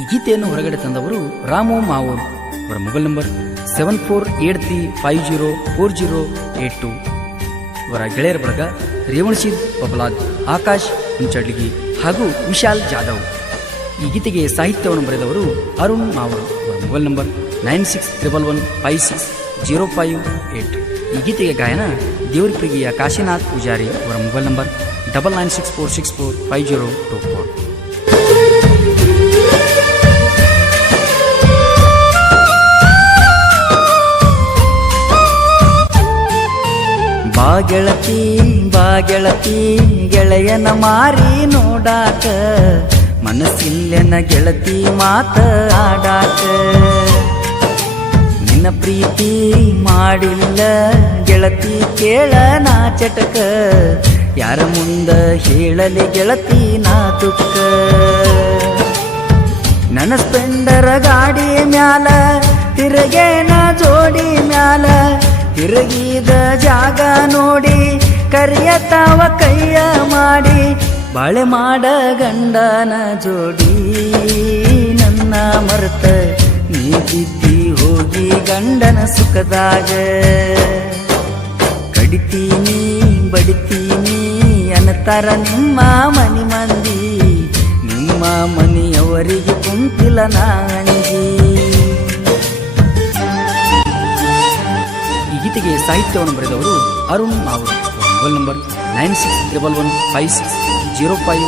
ಈ ಗೀತೆಯನ್ನು ಹೊರಗಡೆ ತಂದವರು ರಾಮು ಮಾವೂರ್. ಅವರ mobile number seven four eight three five zero four zero eight two. ಇವರ ಗೆಳೆಯರ ಬಳಗ ರೇವಣಶೀದ್ ಬಬಲಾದ್ ಆಕಾಶ್, ಹುಂಚಡ್ಲಿಗಿ ಹಾಗೂ ವಿಶಾಲ್ ಜಾಧವ್. ಈ ಗೀತೆಗೆ ಸಾಹಿತ್ಯವನ್ನು ಬರೆದವರು ಅರುಣ್ ಮಾವೂರ್. ಅವರ mobile number nine six triple one five six zero five eight. ಈ ಗೀತೆಗೆ ಗಾಯನ ದೇವರಿಪ್ರಿಗಿಯ ಕಾಶಿನಾಥ್ ಪೂಜಾರಿ ಅವರ mobile number double nine six four six four five zero two four. ಗೆಳತಿ ಬಾ ಗೆಳತಿ ಗೆಳೆಯನ ಮಾರಿ ನೋಡಾಕ. ಮನಸ್ಸಿಲ್ಲನ ಗೆಳತಿ ಮಾತ ಆಡಾಕ. ನಿನ್ನ ಪ್ರೀತಿ ಮಾಡಿಲ್ಲ, ಗೆಳತಿ ಕೇಳ ನಾ ಚಟಕ. ಯಾರ ಮುಂದ ಹೇಳಲಿ ಗೆಳತಿ ನಾ ದುಃಖ ನನ್ನ ಸ್ಪೆಂಡರ ಗಾಡಿ ಮ್ಯಾಲ, ತಿರುಗೇನ ಜೋಡಿ ಮ್ಯಾಲ. ತಿರುಗಿದ ಜಾಗ ನೋಡಿ ಕರಿಯತಾವ ಕೈಯ ಮಾಡಿ, ಬಾಳೆ ಮಾಡ ಗಂಡನ ಜೋಡಿ. ನನ್ನ ಮರೆತ ನೀ ಬಿದ್ದಿ ಹೋಗಿ ಗಂಡನ ಸುಖದಾಗ. ಕಡಿತೀನಿ, ಬಡಿತೀನಿ ಅನ್ನತಾರ ನಿಮ್ಮ ಮನಿ ಮಂದಿ. ನಿಮ್ಮ ಮನೆಯವರಿಗೆ ಕುಂತಿಲ್ಲ ನಾಂಗಿ ಗೀತೆಗೆ ಸಾಹಿತ್ಯವನ್ನು ಬರೆದವರು Arun Mavu mobile number nine six double one five six zero five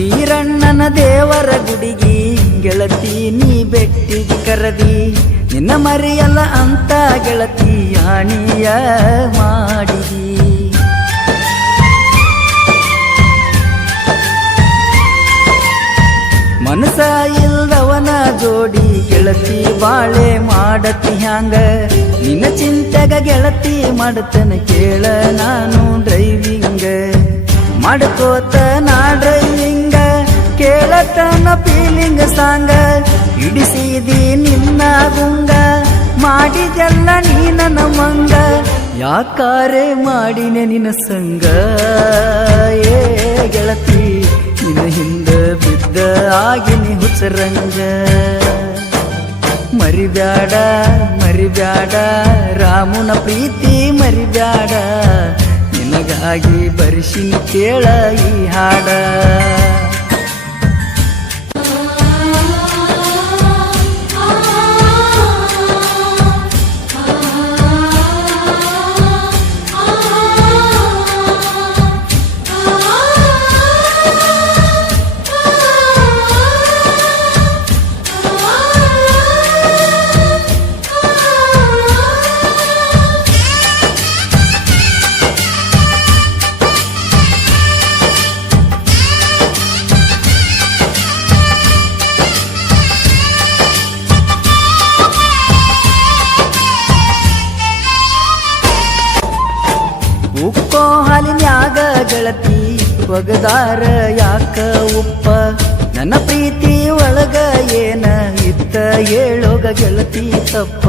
eight ಬೀರಣ್ಣನ ದೇವರ ಗುಡಿಗಿ ಗೆಳತಿ ನೀ ಬೆಟ್ಟಿಗೆ ಕರದಿ. ನಿನ್ನ ಮರಿಯಲ್ಲ ಅಂತ ಗೆಳತಿ ಆಣಿಯ ಮಾಡಿದಿ. ಮನಸ ಇಲ್ದವನ ಜೋಡಿ ಗೆಳತಿ ಬಾಳೆ ಮಾಡತಿ ಹ್ಯಾಂಗ? ನಿನ್ನ ಚಿಂತೆಗ ಗೆಳತಿ ಮಾಡತನ ಕೇಳ ನಾನು ಡ್ರೈವಿಂಗ್ ಮಾಡ್ಕೋತ ನಾ ಡ್ರೈವಿಂಗ ಕೇಳತನ ಫೀಲಿಂಗ್ ಸಾಂಗ ಹಿಡಿಸಿದಿ ನಿನ್ನ ಗುಂಗ ಮಾಡಿದೆಲ್ಲ ನೀ ನನ್ನ ಮಂಗ. ಯಾಕಾರೆ ಮಾಡಿನೆ ನಿನ್ನ ಸಂಗ? ಏ ಗೆಳತಿ, ನಿನ್ನ ಹಿಂದೆ ಬಿದ್ದ ಆಗಿನಿ ಹುಚ್ಚರಂಗ. ಮರಿಬ್ಯಾಡ ಮರಿಬ್ಯಾಡ, ರಾಮನ ಪ್ರೀತಿ ಮರಿಬ್ಯಾಡ. ನಿನಗಾಗಿ ಬರಿಸಿ ಕೇಳ ಈ ಹಾಡ. ಒಗದಾರ ಯಾಕ ಉಪ್ಪ? ನನ್ನ ಪ್ರೀತಿ ಒಳಗ ಏನ ಇತ್ತ? ಹೇಳೋಗ ಗೆಳತಿ ತಪ್ಪ.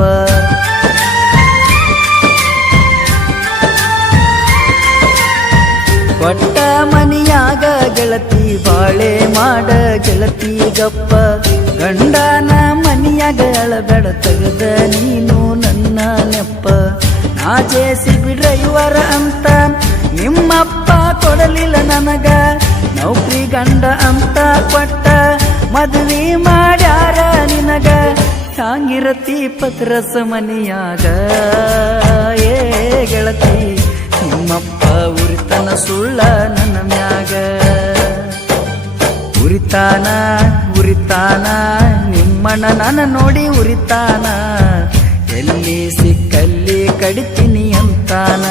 ಕೊಟ್ಟ ಮನಿಯಾಗ ಗೆಳತಿ ಬಾಳೆ ಮಾಡ ಗೆಳತಿ ಗಪ್ಪ. ಗಂಡನ ಮನಿಯಾಗ ಅಳಬೇಡ ತೆಗೆದ ನೀನು ನನ್ನ ನೆಪ್ಪ. ನಾ ಬಿಡ್ರ ಇವರ ಅಂತ ನಿಮ್ಮಪ್ಪ ಕೊಡಲಿಲ್ಲ ನನಗ. ನೌಕರಿ ಗಂಡ ಅಂತ ಕೊಟ್ಟ ಮದ್ವಿ ಮಾಡ್ಯಾರ ನಿನಗ. ಹಾಂಗಿರತಿ ಪತ್ರಸ ಮನಿಯಾಗ ಏ ಗೆಳತಿ, ನಿಮ್ಮಪ್ಪ ಉರಿತನ ಸುಳ್ಳ ನನ್ನ ಮ್ಯಾಗ. ಉರಿತಾನ ಉರಿತಾನ, ನಿಮ್ಮಣ್ಣ ನನ್ನ ನೋಡಿ ಉರಿತಾನ. ಎಲ್ಲಿ ಸಿಕ್ಕಲ್ಲಿ ಕಡಿತೀನಿ ಅಂತಾನ.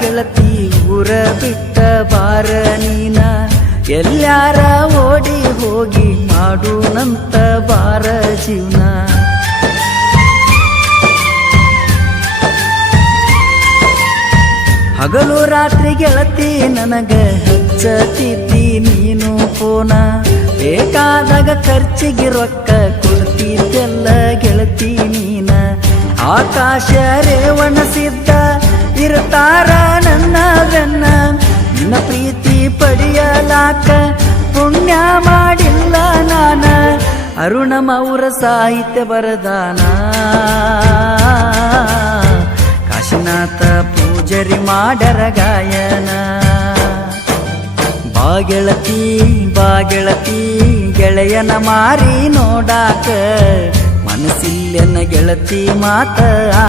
ಗೆಳತಿ ಊರ ಬಿಟ್ಟ ಬಾರ ನೀನ. ಎಲ್ಲಾರ ಓಡಿ ಹೋಗಿ ಮಾಡುನಂತ ಬಾರ ಜೀವನ. ಹಗಲು ರಾತ್ರಿ ಗೆಳತಿ ನನಗ ಹಚ್ಚತಿದ್ದಿ ನೀನು ಫೋನ. ಬೇಕಾದಾಗ ಖರ್ಚಿಗೆ ರೊಕ್ಕ ಕೊಡ್ತಿದ್ದೆಲ್ಲ ಗೆಳತಿ ನೀನ. ಆಕಾಶ ರೇವಣ ಸಿದ್ಧ ಇರ್ತಾರ ನನ್ನ ಬೆನ್ನ ನಿನ್ನ ಪ್ರೀತಿ ಪಡೆಯಲಾಕ ಪುಣ್ಯ ಮಾಡಿಲ್ಲ ನಾನ. ಅರುಣಮೌರ ಸಾಹಿತ್ಯ ಬರದಾನ. ಕಾಶಿನಾಥ ಪೂಜರಿ ಮಾಡರ ಗಾಯನ. ಬಾಗೆಳತಿ ಬಾಗೆಳತಿ, ಗೆಳೆಯನ ಮಾರಿ ನೋಡಾಕ ಮನಸ್ಸಿಲ್ಲನ ಗೆಳತಿ ಮಾತ